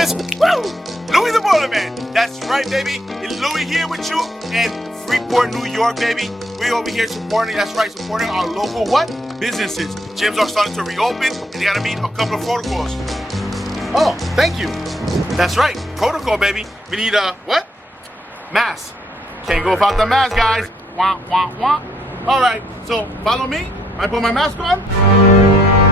is Louis the Boiler Man. That's right, baby. It's Louis here with you in Freeport, New York, baby. We're over here supporting, that's right, supporting our local what? Businesses. Gyms are starting to reopen and they gotta meet a couple of protocols. Oh, thank you. That's right, protocol, baby. We need a what? Mask. Can't go without the mask, guys. Wah, wah, wah. All right, so follow me. I put my mask on.